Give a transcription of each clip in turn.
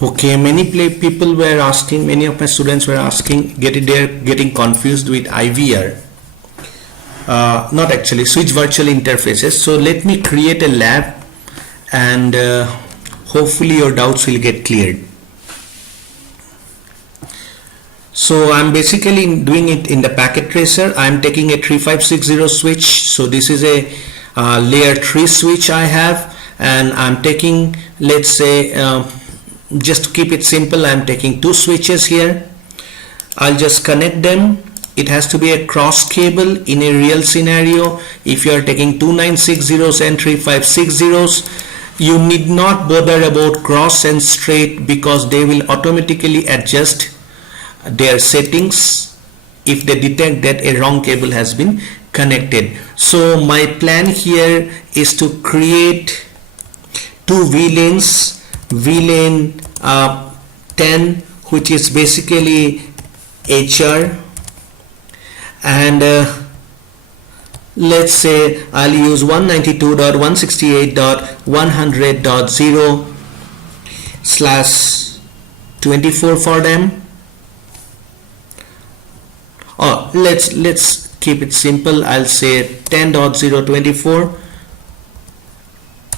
Okay, people were asking, many of my students were asking, getting confused with IVR. Not actually, switch virtual interfaces. So let me create a lab, and hopefully your doubts will get cleared. So I'm basically doing it in the packet tracer. I'm taking a 3560 switch. So this is a layer 3 switch I have, and I'm taking, let's say, just to keep it simple, I'm taking 2 switches here. I'll just connect them. It has to be a cross cable in a real scenario. If you are taking 2960s and 3560s, you need not bother about cross and straight, because they will automatically adjust their settings if they detect that a wrong cable has been connected. So my plan here is to create 2 VLANs, VLAN 10, which is basically HR, and let's say I'll use 192.168.100.0/24 for them. Or let's keep it simple. I'll say 10.024,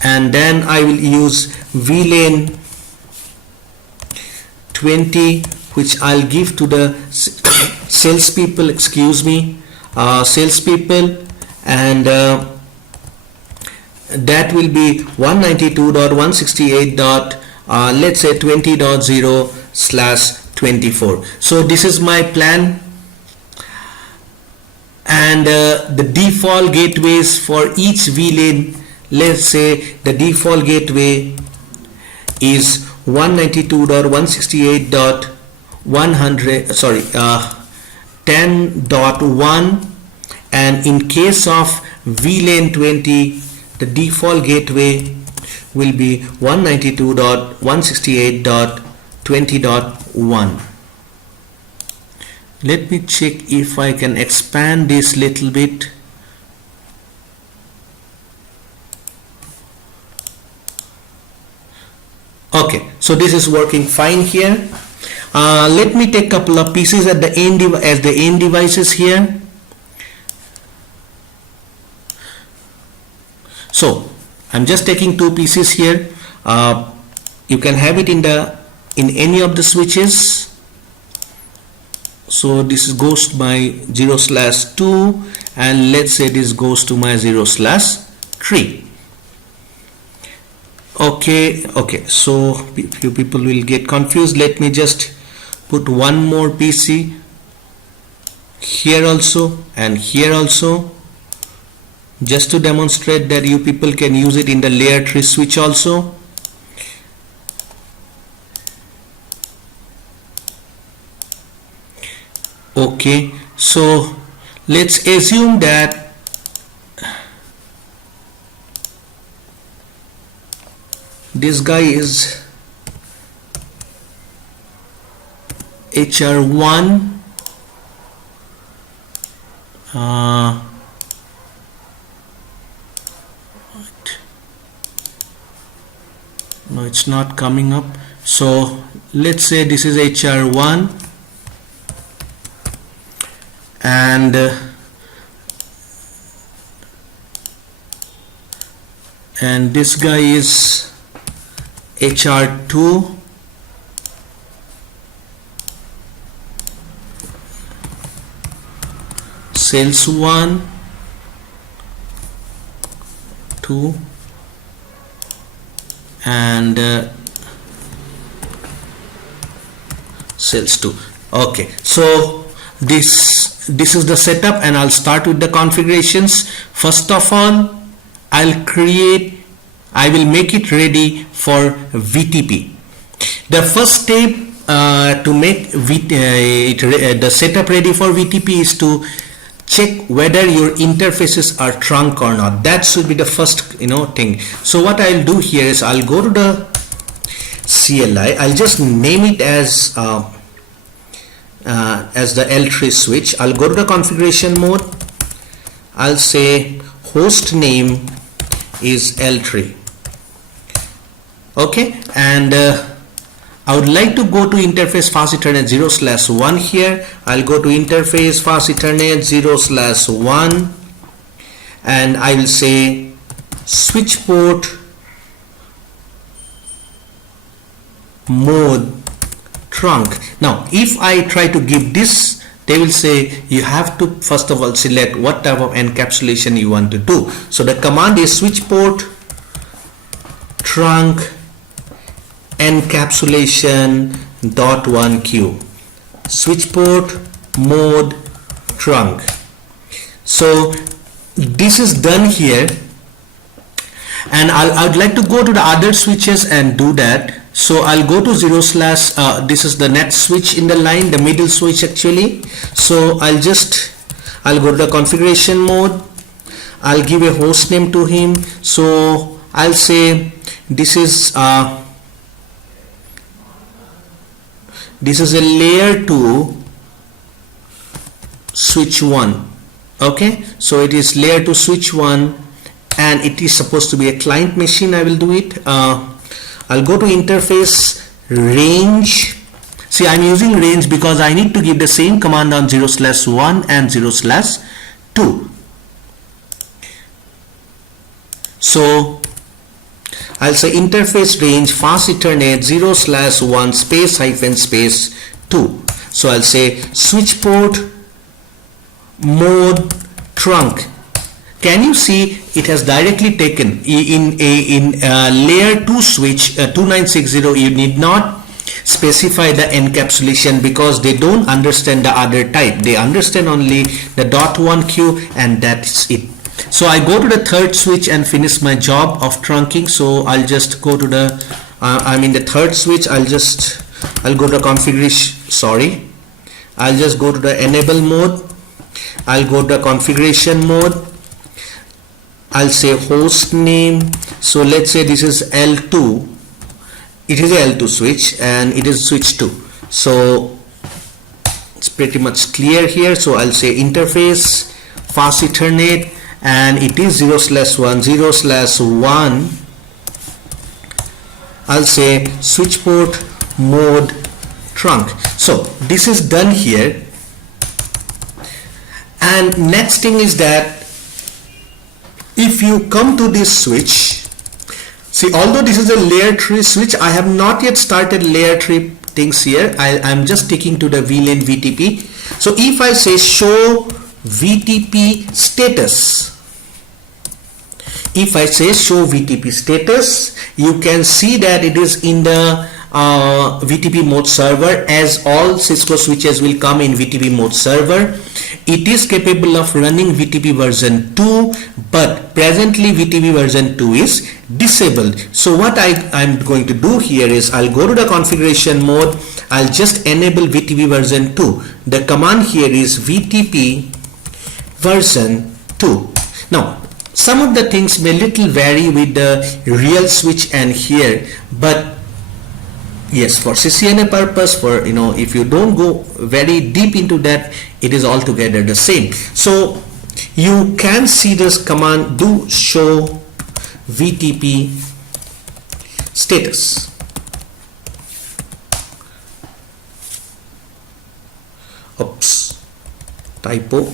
and then I will use VLAN 20, which I'll give to the salespeople, salespeople, and that will be 192.168. Let's say 20.0/24. So this is my plan, and the default gateways for each VLAN, let's say the default gateway is 10.1, and in case of VLAN 20, the default gateway will be 192.168.20.1. Let me check if I can expand this little bit. Okay, so this is working fine here. Let me take a couple of pieces at the end as the end devices here. So I'm just taking 2 pieces here. You can have it in any of the switches. So this goes to my 0/2, and let's say this goes to my 0/3. Okay, so few people will get confused. Let me just put one more PC here also and here also, just to demonstrate that you people can use it in the layer 3 switch also. Okay, so let's assume that this guy is HR1. No, it's not coming up. So let's say this is HR1, and this guy is HR2, sales 1, 2, and sales 2. Okay, so this is the setup, and I'll start with the configurations. First of all, I will make it ready for VTP. The first step to make the setup ready for VTP is to check whether your interfaces are trunk or not. That should be the first thing. So what I'll do here is I'll go to the CLI. I'll just name it as the L3 switch. I'll go to the configuration mode. I'll say host name is L3. Okay, and I would like to go to interface fast Ethernet 0/1 here. I'll go to interface fast Ethernet 0/1 and I will say switch port mode trunk. Now if I try to give this, they will say you have to first of all select what type of encapsulation you want to do. So the command is switch port trunk encapsulation .1q, switch port mode trunk. So this is done here, and I'd like to go to the other switches and do that. So I'll go to this is the next switch in the line, the middle switch actually. So I'll go to the configuration mode. I'll give a host name to him. So I'll say this is a layer 2 switch 1. Okay, so it is layer 2 switch 1 and it is supposed to be a client machine. I will do it. I'll go to interface range. See, I'm using range because I need to give the same command on 0/1 and 0/2. So I'll say interface range fast Ethernet 0/1 space hyphen space 2. So I'll say switch port mode trunk. Can you see it has directly taken in layer 2 switch 2960? You need not specify the encapsulation because they don't understand the other type. They understand only the .1q and that's it. So I go to the third switch and finish my job of trunking. So I'll just go to the I'm in the third switch. I'll go to the configuration. I'll just go to the enable mode. I'll go to the configuration mode. I'll say host name. So let's say this is L2. It is a L2 switch and it is switch 2. So it's pretty much clear here. So I'll say interface fast Ethernet and it is 0/1 0/1. I'll say switch port mode trunk. So this is done here. And next thing is that if you come to this switch, see, although this is a layer 3 switch, I have not yet started layer 3 things here. I'm just sticking to the VLAN VTP. So if I say show VTP status, if I say show VTP status, you can see that it is in the VTP mode server, as all Cisco switches will come in VTP mode server. It is capable of running VTP version 2, but presently VTP version 2 is disabled. So what I'm going to do here is I'll go to the configuration mode. I'll just enable VTP version 2. The command here is VTP version 2. Now some of the things may little vary with the real switch and here, but yes, for CCNA purpose, for if you don't go very deep into that, it is altogether the same. So you can see this command, do show VTP status. Oops, typo.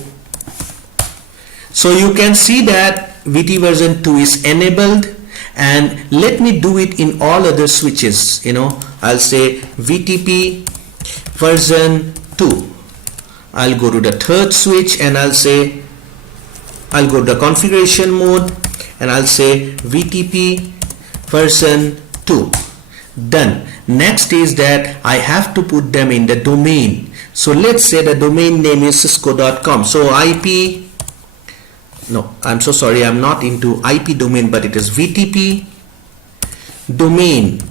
So you can see that VT version 2 is enabled, and let me do it in all other switches. I'll say VTP version 2. I'll go to the third switch and I'll go to the configuration mode and I'll say VTP version 2. Done. Next is that I have to put them in the domain. So let's say the domain name is cisco.com. So IP, no, I'm so sorry, I'm not into IP domain, but it is VTP domain.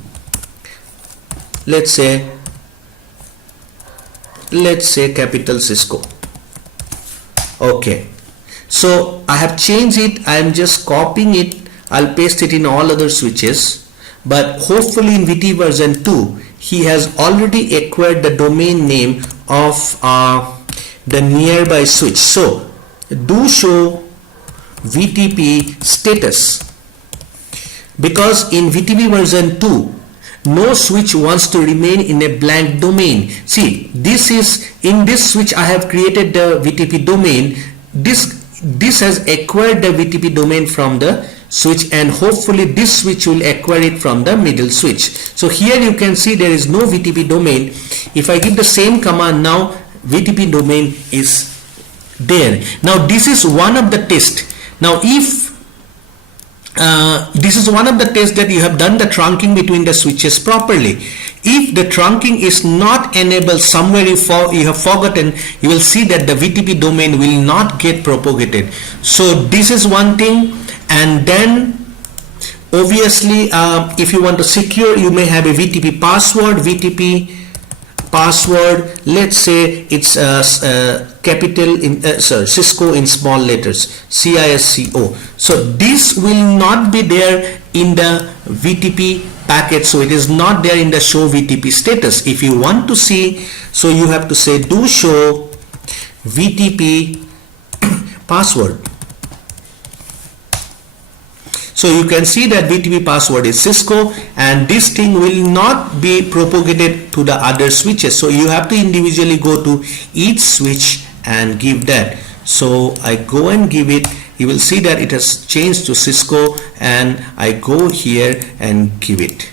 Let's say capital Cisco. Okay, so I have changed it. I am just copying it. I'll paste it in all other switches, but hopefully in VT version 2 he has already acquired the domain name of the nearby switch. So do show VTP status, because in VTP version 2 no switch wants to remain in a blank domain. See, this is in this switch I have created the VTP domain. This has acquired the VTP domain from the switch, and hopefully this switch will acquire it from the middle switch. So here you can see there is no VTP domain. If I give the same command now, VTP domain is there. Now this is one of the tests. Now if this is one of the tests that you have done the trunking between the switches properly. If the trunking is not enabled somewhere, you have forgotten, you will see that the VTP domain will not get propagated. So this is one thing. And then obviously if you want to secure, you may have a VTP password. VTP password, let's say it's capital in Cisco in small letters, CISCO. So this will not be there in the VTP packet, so it is not there in the show VTP status. If you want to see, so you have to say do show VTP password. So you can see that VTP password is Cisco, and this thing will not be propagated to the other switches. So you have to individually go to each switch and give that. So I go and give it. You will see that it has changed to Cisco, and I go here and give it.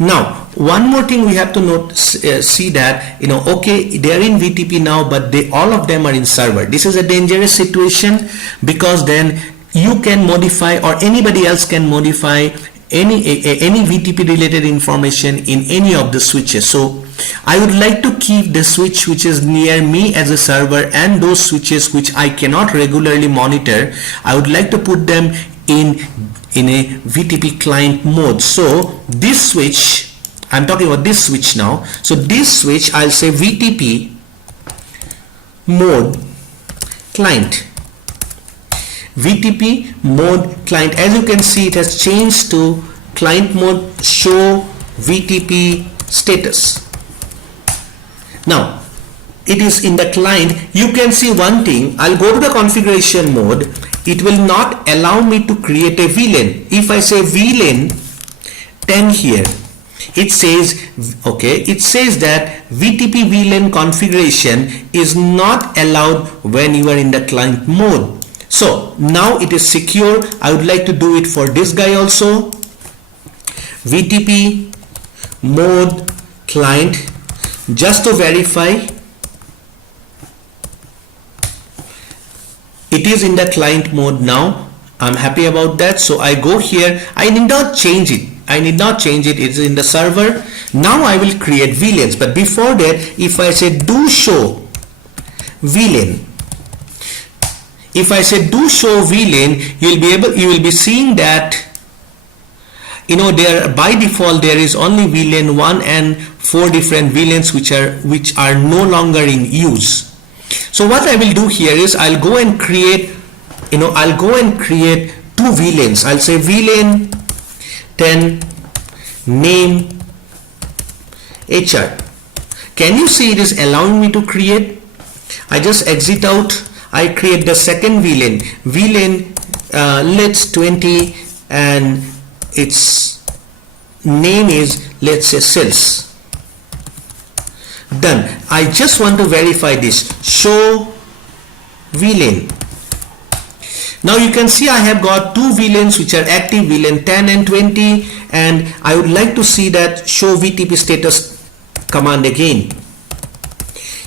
Now one more thing we have to note, see that, you know, okay, they are in VTP now, but all of them are in server. This is a dangerous situation, because then you can modify, or anybody else can modify any VTP related information in any of the switches. So I would like to keep the switch which is near me as a server, and those switches which I cannot regularly monitor, I would like to put them in a VTP client mode. So this switch, I'm talking about this switch now. So this switch, I'll say VTP mode client. VTP mode client. As you can see, it has changed to client mode show VTP status. Now it is in the client. You can see one thing, I'll go to the configuration mode. It will not allow me to create a VLAN. If I say VLAN 10 here, it says, okay, it says that VTP VLAN configuration is not allowed when you are in the client mode. So now it is secure. I would like to do it for this guy also. VTP mode client, just to verify it is in the client mode now. I'm happy about that. So I go here. I need not change it. It is in the server. Now I will create VLANs, but before that, if I say do show VLAN, if I say do show VLAN, you will be seeing that, you know, there by default there is only VLAN 1 and 4 different VLANs which are no longer in use. So what I will do here is I'll go and create, you know, I'll go and create two VLANs. I'll say VLAN 10 name HR. Can you see it is allowing me to create? I just exit out. I create the second VLAN. Let's 20, and its name is, let's say, sales. Done. I just want to verify this. Show VLAN. Now you can see I have got two VLANs which are active, VLAN 10 and 20, and I would like to see that show VTP status command again.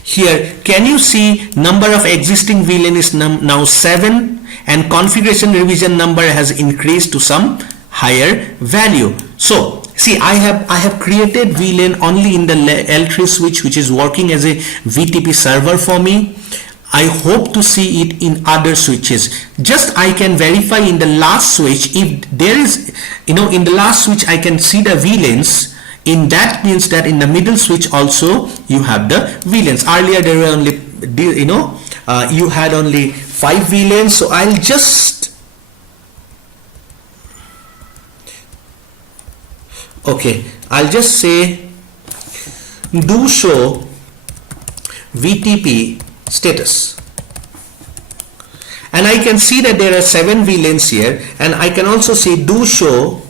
Here, can you see number of existing VLAN is now 7, and configuration revision number has increased to some higher value. So see, I have created VLAN only in the L3 switch, which is working as a VTP server for me. I hope to see it in other switches. Just I can verify in the last switch, if there is, you know, in the last switch I can see the VLANs. In that means that in the middle switch also you have the VLANs. Earlier there were only, you know, you had only 5 VLANs. So I'll just, okay, I'll just say do show VTP status, and I can see that there are 7 VLANs here, and I can also see do show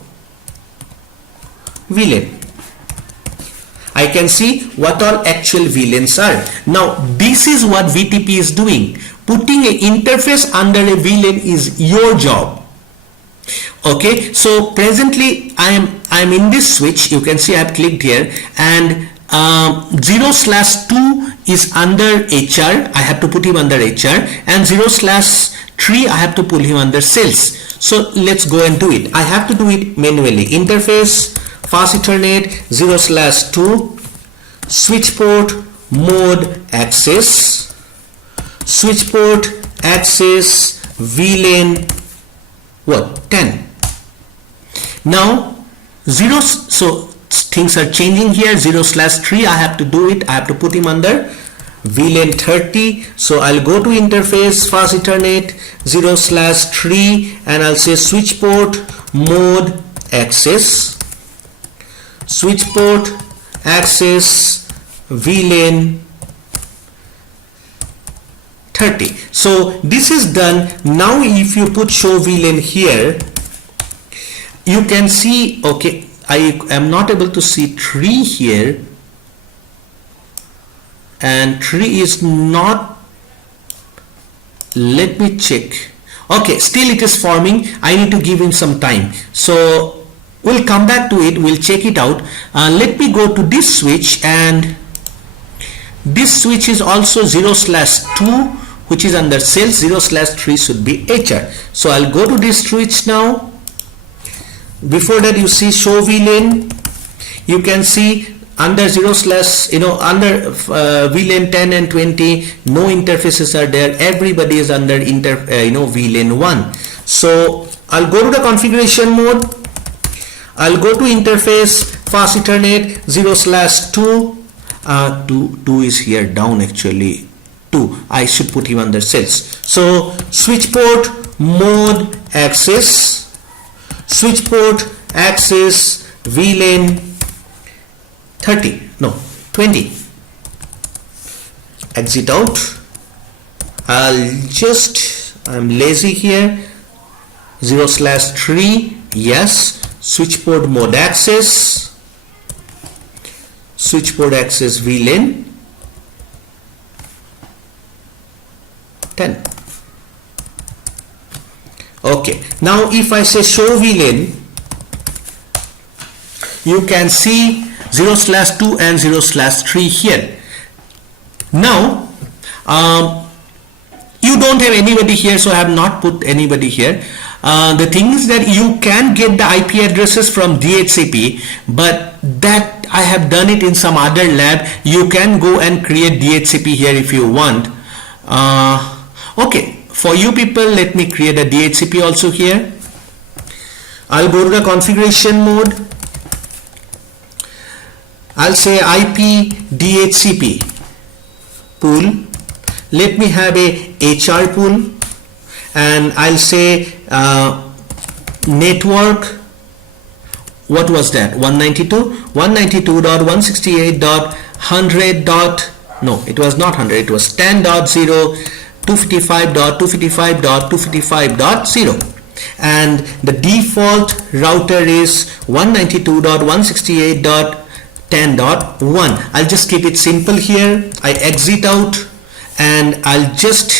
VLAN. I can see what all actual VLANs are. Now this is what VTP is doing. Putting an interface under a VLAN is your job. Okay, so presently I am in this switch. You can see I have clicked here, and 0/2 is under HR. I have to put him under HR, and 0/3 I have to pull him under sales. So let's go and do it. I have to do it manually. Interface fast Ethernet 0/2 switch port mode access, switch port access VLAN 10. Now so things are changing here. 0/3 I have to do it. I have to put him under VLAN 30. So I'll go to interface fast Ethernet 0/3 and I'll say switch port mode access, switch port access VLAN 30. So this is done. Now if you put show VLAN here, you can see, okay, I am not able to see tree here, and tree is not, let me check. Okay, still it is forming. I need to give him some time. So we'll come back to it. We'll check it out. Let me go to this switch, and this switch is also 0/2, which is under sales. 0/3 should be HR. So I'll go to this switch now. Before that, you see show VLAN. You can see under under VLAN 10 and 20, no interfaces are there. Everybody is under VLAN 1. So I'll go to the configuration mode. I'll go to interface fast Ethernet 0/2. 2 is here down, actually 2. I should put him under sales. So switch port mode access, switch port access VLAN 20. Exit out. I'm lazy here. 0/3, yes. Switch port mode access, switch port access VLAN 10. Okay, now if I say show VLAN, you can see 0/2 and 0/3 here. Now you don't have anybody here, so I have not put anybody here. The thing is that you can get the IP addresses from DHCP, but that I have done it in some other lab. You can go and create DHCP here if you want. Okay, for you people, let me create a DHCP also here. I'll go to the configuration mode. I'll say IP DHCP pool. Let me have a HR pool, and I'll say network. What was that? 192.168.100. No, it was not 100. It was 10.0 255.255.255.0, and the default router is 192.168.10.1. I'll just keep it simple here. I exit out, and I'll just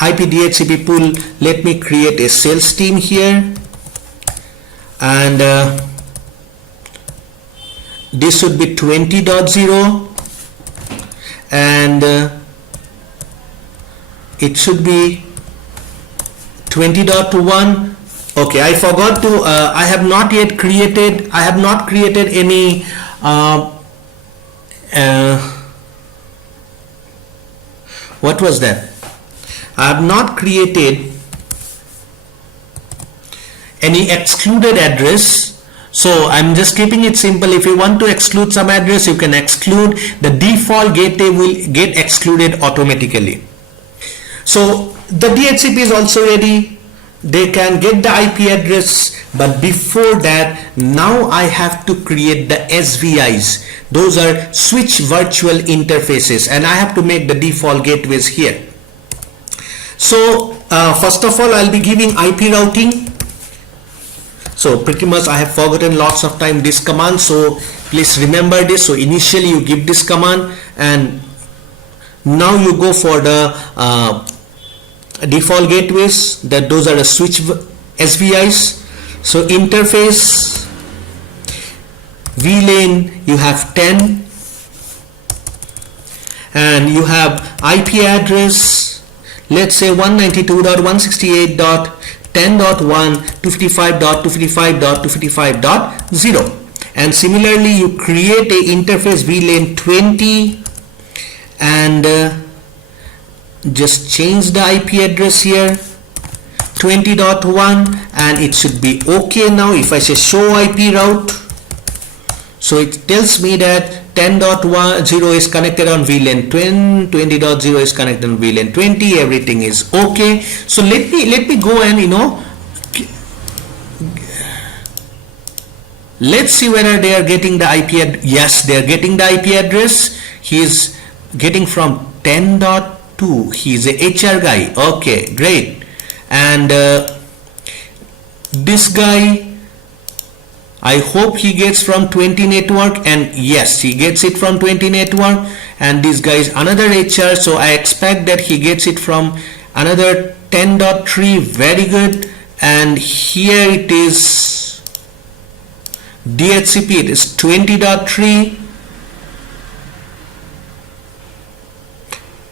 IP DHCP pool. Let me create a sales team here, and this should be 20.0, and it should be 20.1. Okay, I forgot to I have not created any what was that? I have not created any excluded address, so I'm just keeping it simple. If you want to exclude some address, you can exclude. The default gateway will get excluded automatically. So the DHCP is also ready. They can get the IP address, but before that, now I have to create the SVIs. Those are switch virtual interfaces, and I have to make the default gateways here. So first of all, I'll be giving IP routing. So pretty much I have forgotten lots of time this command, so please remember this. So initially you give this command, and now you go for the default gateways, that those are the switch SVIs. So interface VLAN, you have 10, and you have IP address, let's say 192.168.10.1 and similarly you create a interface VLAN 20 and just change the IP address here 20.1 and it should be okay. Now if I say show IP route, so it tells me that 10.10 is connected on VLAN 20, 20.0 is connected on VLAN 20, everything is okay. So let me go and let's see whether they are getting the IP address. Yes, they are getting the IP address. He is getting from 10.2. he is a HR guy. Okay, great. And this guy, I hope he gets from 20 network, and yes, he gets it from 20 network. And this guy is another HR, so I expect that he gets it from another 10.3. very good. And here it is DHCP, it is 20.3.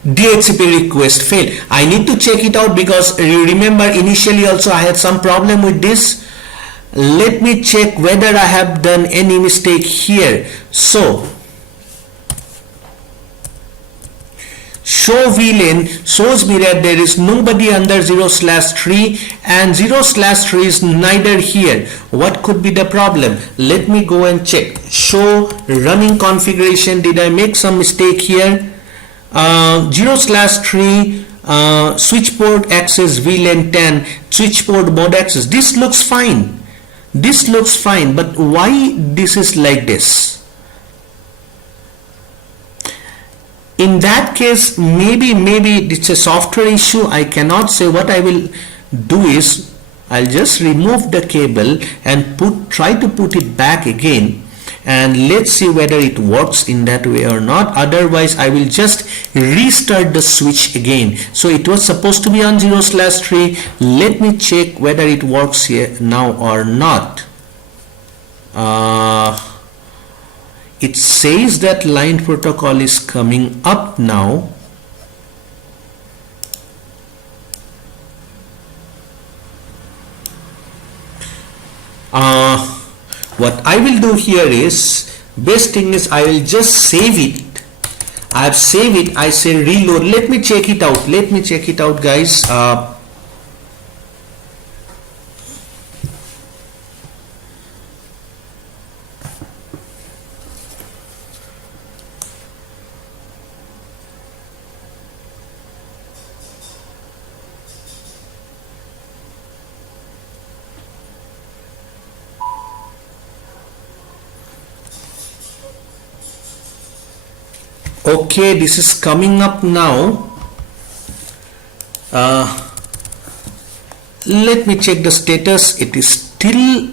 DHCP request failed. I need to check it out because you remember initially also I had some problem with this. Let me check whether I have done any mistake here. So show VLAN shows me that there is nobody under 0/3 and 0/3 is neither here. What could be the problem? Let me go and check. Show running configuration. Did I make some mistake here? 0/3 switch port access VLAN 10 switch port mode access. This looks fine. This looks fine, but why this is like this? In that case, maybe it's a software issue. I cannot say. What I will do is I'll just remove the cable and try to put it back again, and let's see whether it works in that way or not. Otherwise I will just restart the switch again. So it was supposed to be on 0/3. Let me check whether it works here now or not. It says that line protocol is coming up now. What I will do here is, best thing is I will just save it. I have saved it. I say reload. Let me check it out. Let me check it out, guys. Okay, this is coming up now. Let me check the status. It is still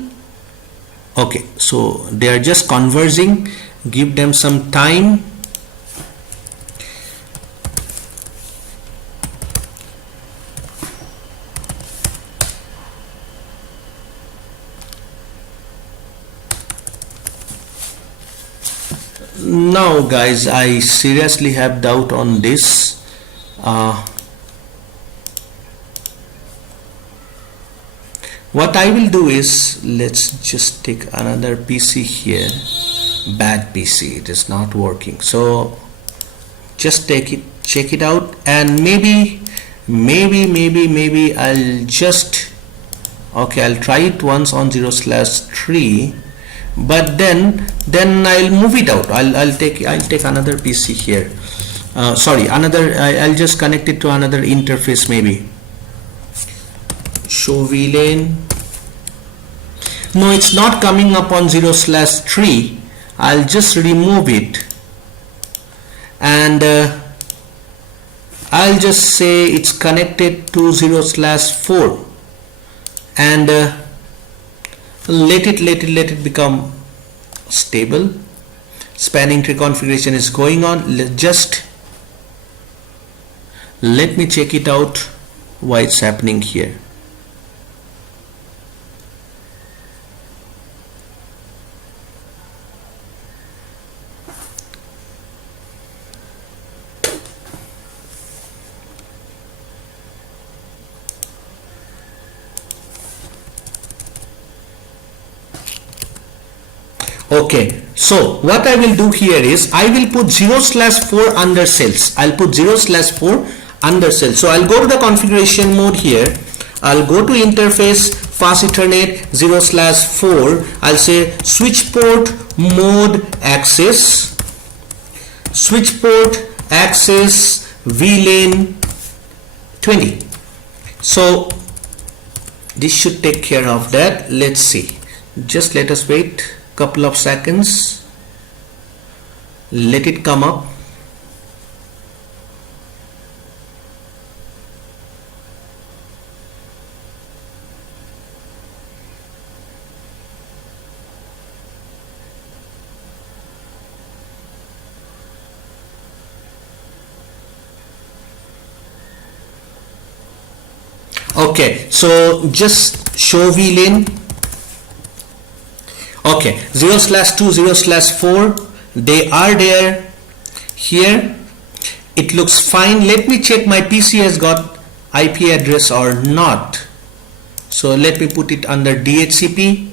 okay. So they are just converging. Give them some time. Now guys, I seriously have doubt on this. What I will do is, let's just take another PC here. Bad PC, it is not working. So just take it, check it out, and maybe I'll just I'll try it once on 0/3. But then I'll move it out. I'll take another PC here. Sorry, I'll just connect it to another interface maybe. Show VLAN. No, it's not coming up on 0/3. I'll just remove it, and I'll just say it's connected to 0/4, and let it become stable. Spanning tree configuration is going on. Just let me check it out why it's happening here. Okay, so what I will do here is I will put 0/4 under cells. I'll put 0/4 under cells. So I'll go to the configuration mode here. I'll go to interface fast Ethernet 0/4. I'll say switch port mode access, switch port access VLAN 20. So this should take care of that. Let's see. Just let us wait couple of seconds, let it come up. Okay, so just show VLAN. Okay, 0/2, 0/4, they are there here. It looks fine. Let me check my PC has got IP address or not. So let me put it under DHCP,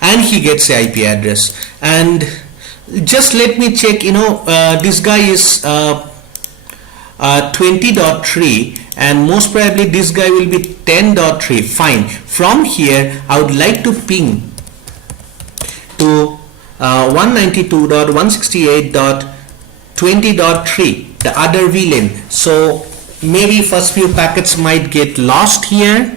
and he gets a IP address. And just let me check, this guy is 20.3, and most probably this guy will be 10.3. Fine. From here I would like to ping to 192.168.20.3, the other VLAN. So maybe first few packets might get lost here.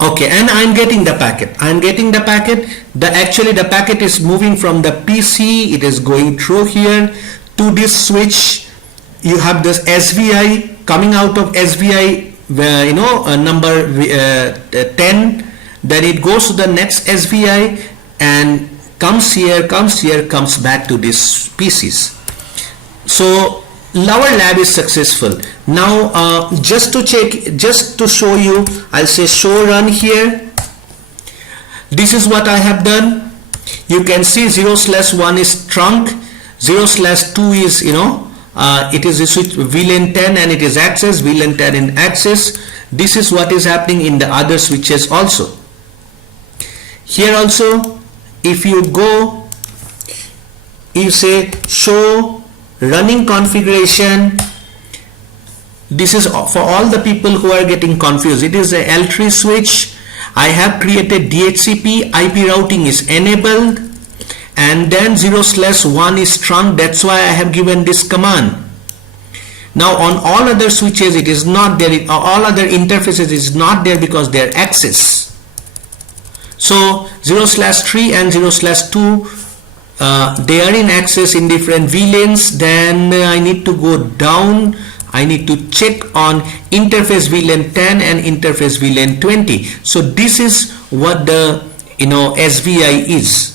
Okay, and I'm getting the packet. Actually the packet is moving from the PC. It is going through here to this switch. You have this SVI coming out of SVI, number 10. Then it goes to the next SVI and comes here, comes back to these PCs. So our lab is successful. Now just to check, just to show you, I'll say show run here. This is what I have done. You can see 0/1 is trunk, 0/2 is it is a switch VLAN 10 and it is access, VLAN 10 in access. This is what is happening in the other switches also. Here also, if you go, you say show running configuration. This is for all the people who are getting confused. It is a L3 switch. I have created DHCP, IP routing is enabled, and then 0/1 is trunk. That's why I have given this command. Now on all other switches it is not there, all other interfaces is not there because they are access. So 0/3 and 0/2 they are in access in different VLANs. Then I need to go down. I need to check on interface VLAN 10 and interface VLAN 20. So this is what the SVI is.